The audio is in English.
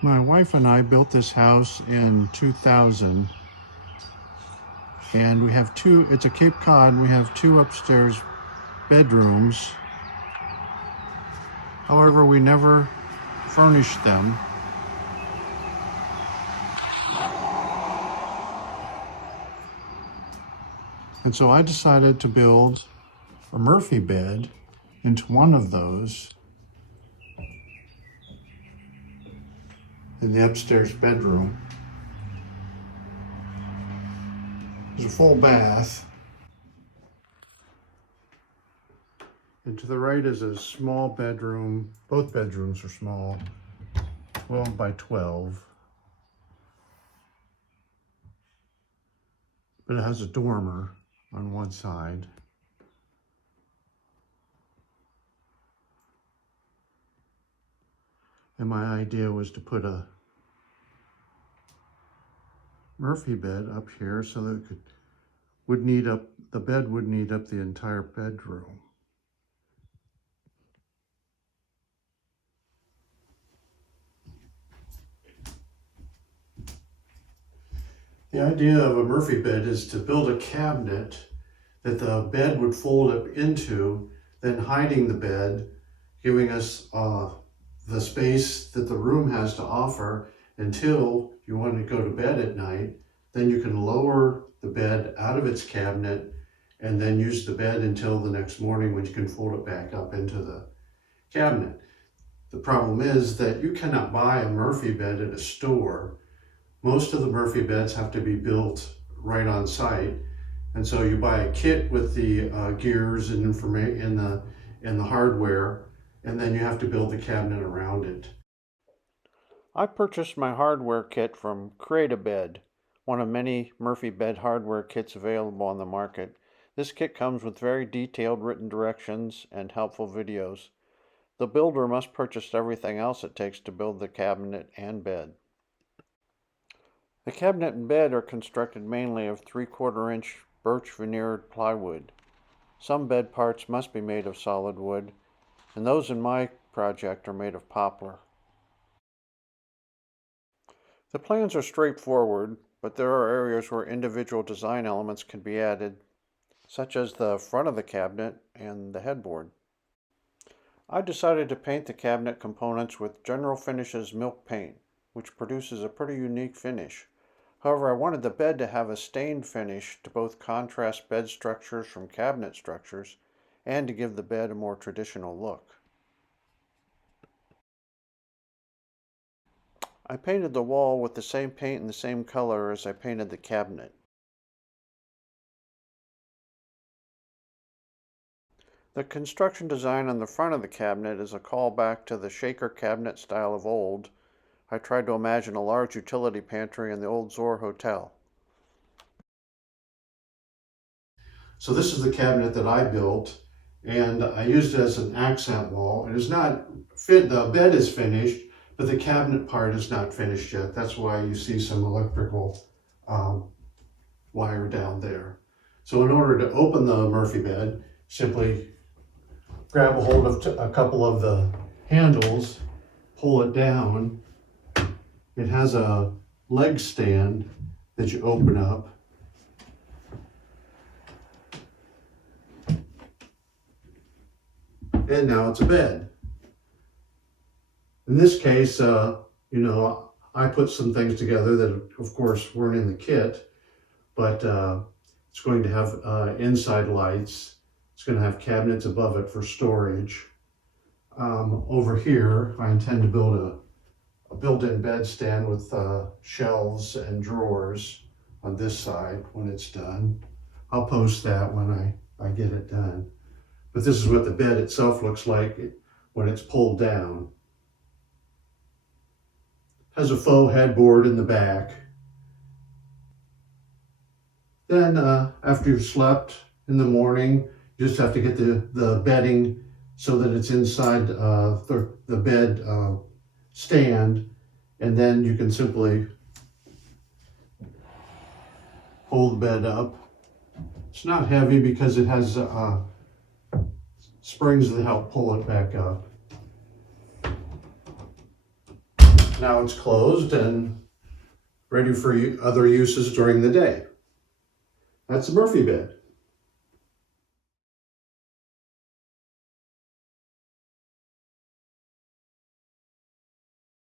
My wife and I built this house in 2000, and we have it's a Cape Cod, and we have two upstairs bedrooms. However, we never furnished them. And so I decided to build a Murphy bed into one of those in the upstairs bedroom. There's a full bath. And to the right is a small bedroom. Both bedrooms are small, 12 by 12. But it has a dormer on one side. And my idea was to put a Murphy bed up here so that the bed would need up the entire bedroom. The idea of a Murphy bed is to build a cabinet that the bed would fold up into, then hiding the bed, giving us the space that the room has to offer until you want to go to bed at night. Then you can lower the bed out of its cabinet and then use the bed until the next morning when you can fold it back up into the cabinet. The problem is that you cannot buy a Murphy bed at a store. Most of the Murphy beds have to be built right on site. And so you buy a kit with the gears and information and the hardware, and then you have to build the cabinet around it. I purchased my hardware kit from Create-A-Bed, one of many Murphy bed hardware kits available on the market. This kit comes with very detailed written directions and helpful videos. The builder must purchase everything else it takes to build the cabinet and bed. The cabinet and bed are constructed mainly of 3/4-inch birch veneered plywood. Some bed parts must be made of solid wood, and those in my project are made of poplar. The plans are straightforward, but there are areas where individual design elements can be added, such as the front of the cabinet and the headboard. I decided to paint the cabinet components with General Finishes milk paint, which produces a pretty unique finish. However, I wanted the bed to have a stained finish to both contrast bed structures from cabinet structures and to give the bed a more traditional look. I painted the wall with the same paint and the same color as I painted the cabinet. The construction design on the front of the cabinet is a callback to the shaker cabinet style of old. I tried to imagine a large utility pantry in the old Zor Hotel. So this is the cabinet that I built, and I used it as an accent wall. It is not fit, the bed is finished, but the cabinet part is not finished yet. That's why you see some electrical wire down there. So in order to open the Murphy bed, simply grab a hold of a couple of the handles, pull it down. It has a leg stand that you open up. And now it's a bed. In this case, I put some things together that, of course, weren't in the kit, but it's going to have inside lights. It's going to have cabinets above it for storage. Over here, I intend to build a built-in bed stand with shelves and drawers on this side when it's done. I'll post that when I get it done. But this is what the bed itself looks like when it's pulled down. Has a faux headboard in the back. Then after you've slept in the morning, you just have to get the bedding so that it's inside the bed stand, and then you can simply pull the bed up. It's not heavy because it has springs that help pull it back up. now it's closed and ready for other uses during the day. That's a Murphy bed.